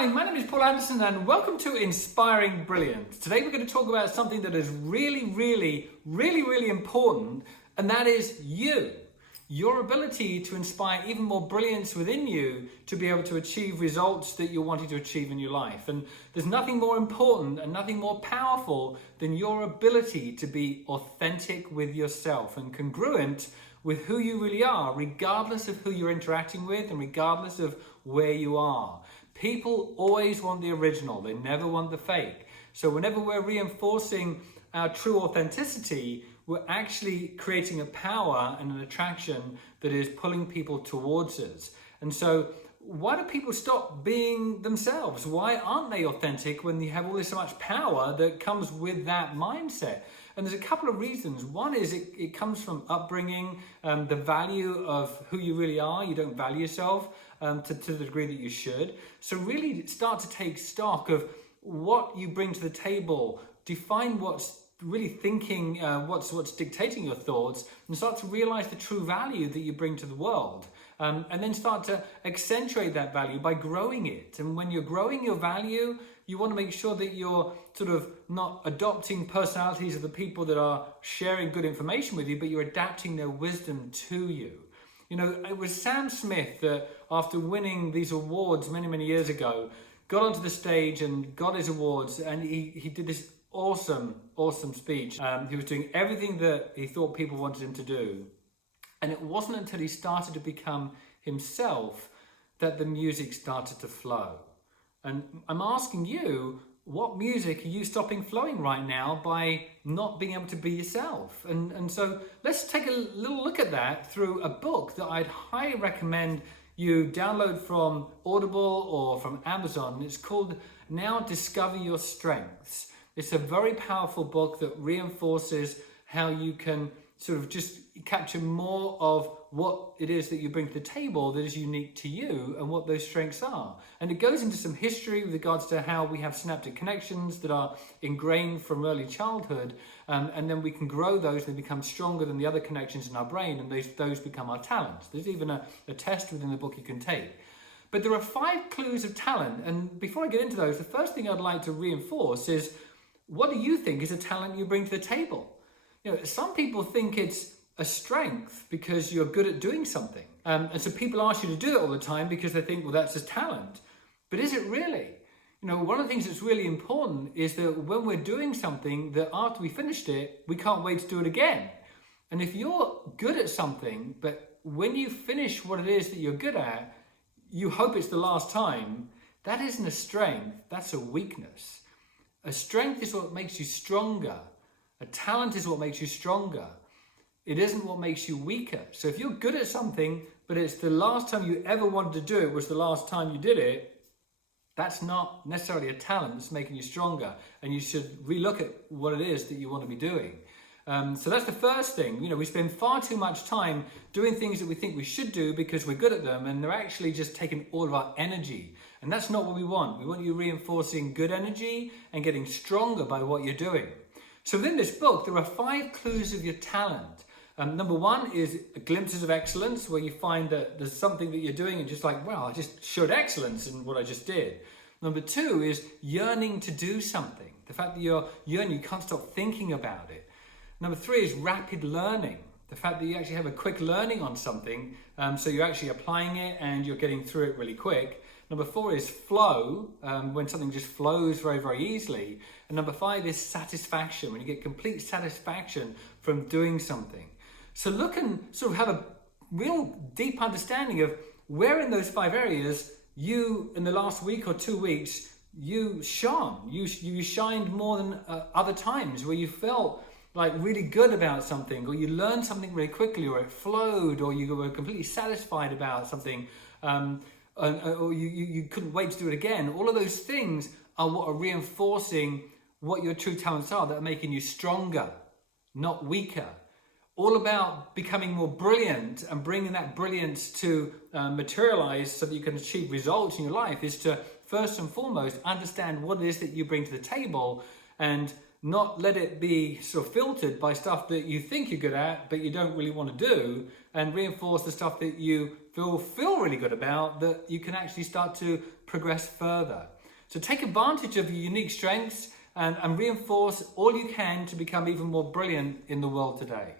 Hi, my name is Paul Anderson and welcome to Inspiring Brilliance. Today we're going to talk about something that is really important, and that is you. Your ability to inspire even more brilliance within you to be able to achieve results that you're wanting to achieve in your life. And there's nothing more important and nothing more powerful than your ability to be authentic with yourself and congruent with who you really are, regardless of who you're interacting with and regardless of where you are. People always want the original, they never want the fake. So whenever we're reinforcing our true authenticity, we're actually creating a power and an attraction that is pulling people towards us. And so why do people stop being themselves? Why aren't they authentic when you have all this so much power that comes with that mindset? And there's a couple of reasons. One is it comes from upbringing, the value of who you really are. You don't value yourself to the degree that you should. So really start to take stock of what you bring to the table. Define what's really thinking, what's dictating your thoughts, and start to realize the true value that you bring to the world. And then start to accentuate that value by growing it. And when you're growing your value, you want to make sure that you're sort of not adopting personalities of the people that are sharing good information with you, but you're adapting their wisdom to you. You know, it was Sam Smith that after winning these awards many years ago, got onto the stage and got his awards, and he did this awesome speech. He was doing everything that he thought people wanted him to do. And it wasn't until he started to become himself that the music started to flow. And I'm asking you, what music are you stopping flowing right now by not being able to be yourself? And so let's take a little look at that through a book that I'd highly recommend you download from Audible or from Amazon. It's called Now Discover Your Strengths. It's a very powerful book that reinforces how you can sort of just capture more of what it is that you bring to the table that is unique to you and what those strengths are. And it goes into some history with regards to how we have synaptic connections that are ingrained from early childhood, and then we can grow those and they become stronger than the other connections in our brain, and those become our talents. There's even a test within the book you can take. But there are 5 clues of talent, and before I get into those, the first thing I'd like to reinforce is, what do you think is a talent you bring to the table? You know, some people think it's a strength because you're good at doing something. And so people ask you to do it all the time because they think, well, that's a talent. But is it really? You know, one of the things that's really important is that when we're doing something, that after we finished it, we can't wait to do it again. And if you're good at something, but when you finish what it is that you're good at, you hope it's the last time, that isn't a strength, that's a weakness. A strength is what makes you stronger. A talent is what makes you stronger. It isn't what makes you weaker. So if you're good at something, but it's the last time you ever wanted to do it was the last time you did it, that's not necessarily a talent that's making you stronger. And you should relook at what it is that you want to be doing. So that's the first thing. You know, we spend far too much time doing things that we think we should do because we're good at them, and they're actually just taking all of our energy. And that's not what we want. We want you reinforcing good energy and getting stronger by what you're doing. So within this book, there are 5 clues of your talent. Number 1 is glimpses of excellence, where you find that there's something that you're doing and just like, wow, I just showed excellence in what I just did. Number 2 is yearning to do something. The fact that you're yearning, you can't stop thinking about it. Number 3 is rapid learning. The fact that you actually have a quick learning on something, so you're actually applying it and you're getting through it really quick. Number 4 is flow, when something just flows very easily. And number 5 is satisfaction, when you get complete satisfaction from doing something. So look and sort of have a real deep understanding of where in those 5 areas you, in the last week or 2 weeks, you shone. You shined more than other times, where you felt like really good about something, or you learned something really quickly, or it flowed, or you were completely satisfied about something, or you couldn't wait to do it again. All of those things are what are reinforcing what your true talents are, that are making you stronger, not weaker. All about becoming more brilliant and bringing that brilliance to materialize so that you can achieve results in your life is to first and foremost understand what it is that you bring to the table and not let it be sort of filtered by stuff that you think you're good at but you don't really want to do, and reinforce the stuff that you feel really good about, that you can actually start to progress further. So take advantage of your unique strengths and reinforce all you can to become even more brilliant in the world today.